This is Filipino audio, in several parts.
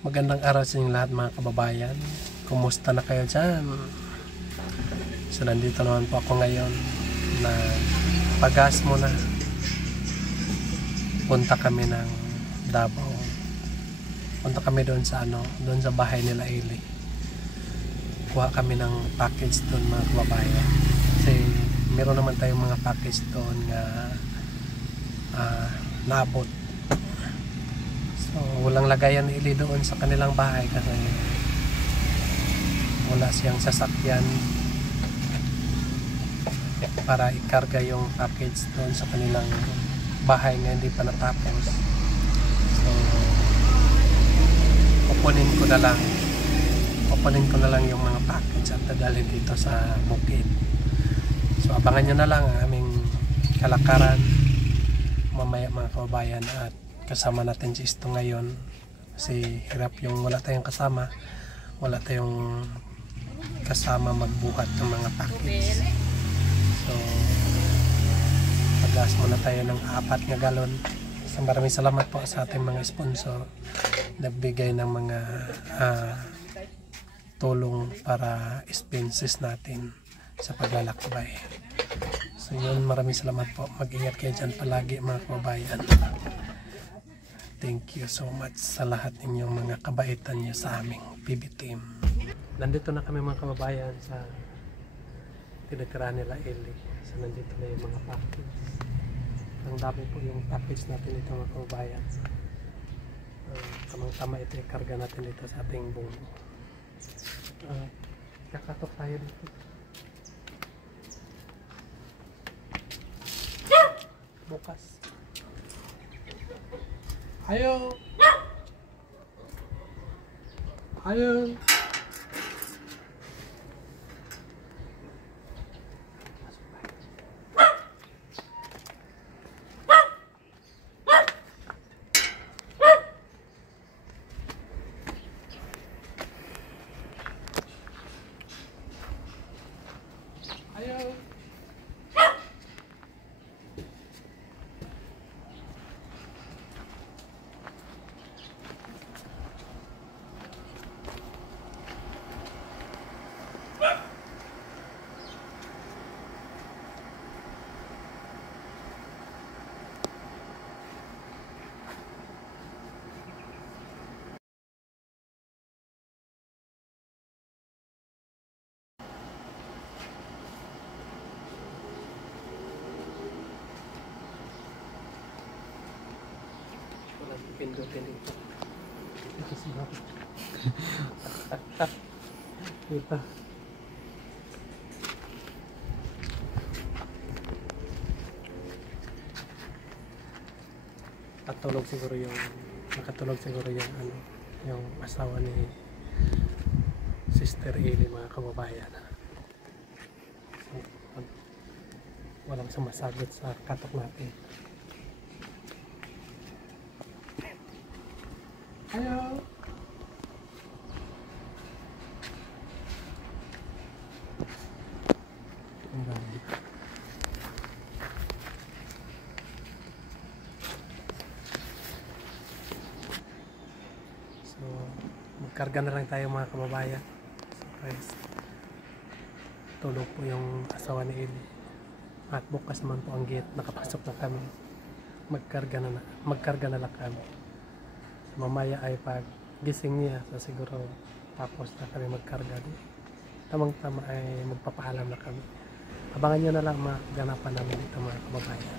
Magandang araw sa inyong lahat mga kababayan. Kumusta na kayo dyan? So nandito naman po ako ngayon na pagas muna. Punta kami ng Davao. Punta kami doon sa doon sa bahay nila Eli. Kuha kami ng package doon mga kababayan. Kasi meron naman tayong mga package doon na naabot. So, walang lagayan ni Eli doon sa kanilang bahay kasi wala siyang sasakyan para ikarga yung package doon sa kanilang bahay nga hindi pa natapos. So, kukunin ko na lang yung mga package at dadalhin dito sa bukid. So, abangan nyo na lang ang aming kalakaran mamaya mga kababayan, at kasama natin si Isto ngayon kasi hirap yung wala tayong kasama magbuhat ng mga package. So paggas muna tayo ng 4 na galon. So maraming salamat po sa ating mga sponsor na bigay ng mga tulong para expenses natin sa paglalakbay. So yun, maraming salamat po. Mag-ingat kayo dyan palagi mga kababayan. Thank you so much sa lahat ninyong mga kabaitan nyo sa aming PB team. Nandito na kami mga kababayan sa tinitirahan nila Eli. So nandito na yung mga package. Ang dami po yung package natin dito mga kababayan. Tamang-tama ito ikarga natin dito sa ating bungo. Kakatok tayo dito. Bukas. Ayo. Ayo. Ayo. Pindutin dito. Dito. Nakatulog siguro yung asawa ni Sister Eli mga kababayan. So, walang sumasagot sa katok natin. Hello. So, magkarga na lang tayo mga kababayan. Surprise. Tulog po yung asawa ni Eli. At bukas naman po ang gate. Nakapasok na kami. Magkarga na lang kami. Mamaya ay pag gising niya, so siguro tapos na kami magkarga din. Tamang-tama ay magpapaalam na kami. Abangan nyo na lang mga ganapan namin dito mga kababayan.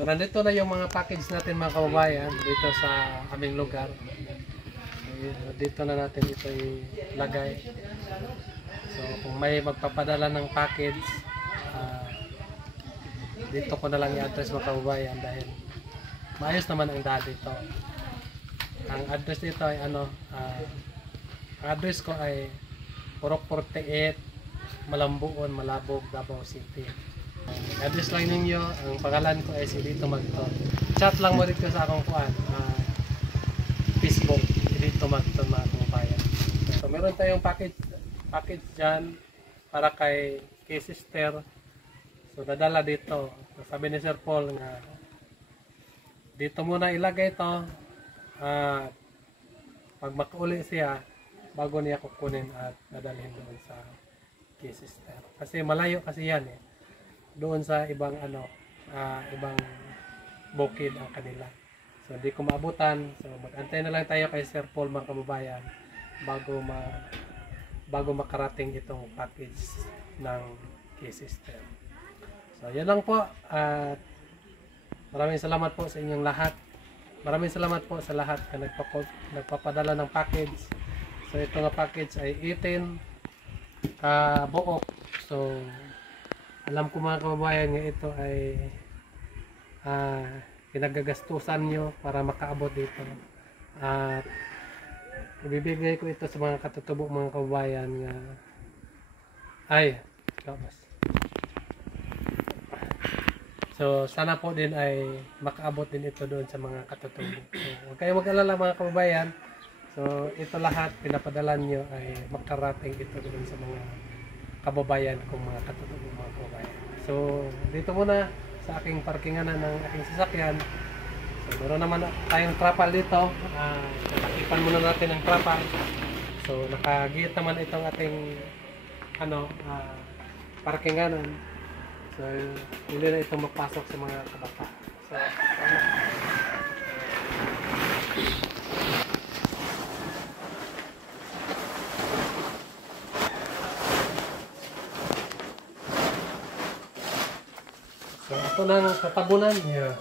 So nandito na yung mga package natin mga kababayan dito sa aming lugar. So, dito na natin ito ilagay. So kung may magpapadala ng package, dito ko na lang i-address mga kababayan dahil maayos naman ang daan dito. Ang address dito ay ang address ko ay Purok 48, Malambuon, Malabog, Davao City. Address lang ninyo, ang pangalan ko ay si Dito Magton. Chat lang mo dito sa akong kuan, Facebook, Dito Magton mga kababayan. So meron tayong package dyan para kay sister. So dadala dito. So, sabi ni Sir Paul na dito muna ilagay ito at pag makauli siya bago niya kukunin at dadalhin doon sa kay sister. Kasi malayo kasi yan eh. Doon sa ibang ibang bukid ang kanila. So hindi ko maabutan. So mag-antay na lang tayo kay Sir Paul mga kababayan bago makarating itong package ng kay sister. So yan lang po at maraming salamat po sa inyong lahat. Maraming salamat po sa lahat na nagpapadala ng package. So ito nga package ay 18 buok. So alam ko mga kababayan nga ito ay pinagagastusan nyo para makaabot dito. At ibibigay ko ito sa mga katutubo mga kababayan nga so sana po din ay makaabot din ito doon sa mga katutubo. So huwag kayong mag-alala mga kababayan. So ito lahat pinapadala nyo ay makarating ito doon sa mga kababayan kong mga katutubo mga kababayan. So dito muna sa aking parkinganan ng aking sasakyan. So meron naman tayong trapal dito. Nakakipan muna natin ang trapal. So nakagit naman itong ating parkinganan. So hindi na itong mapasok sa mga kabata. So ito na ang katabunan. Yeah.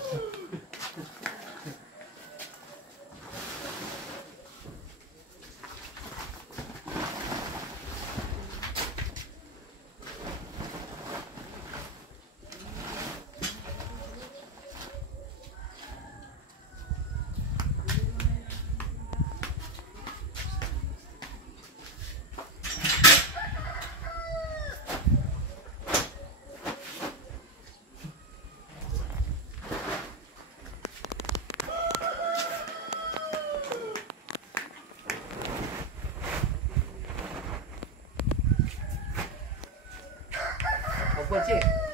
kotse.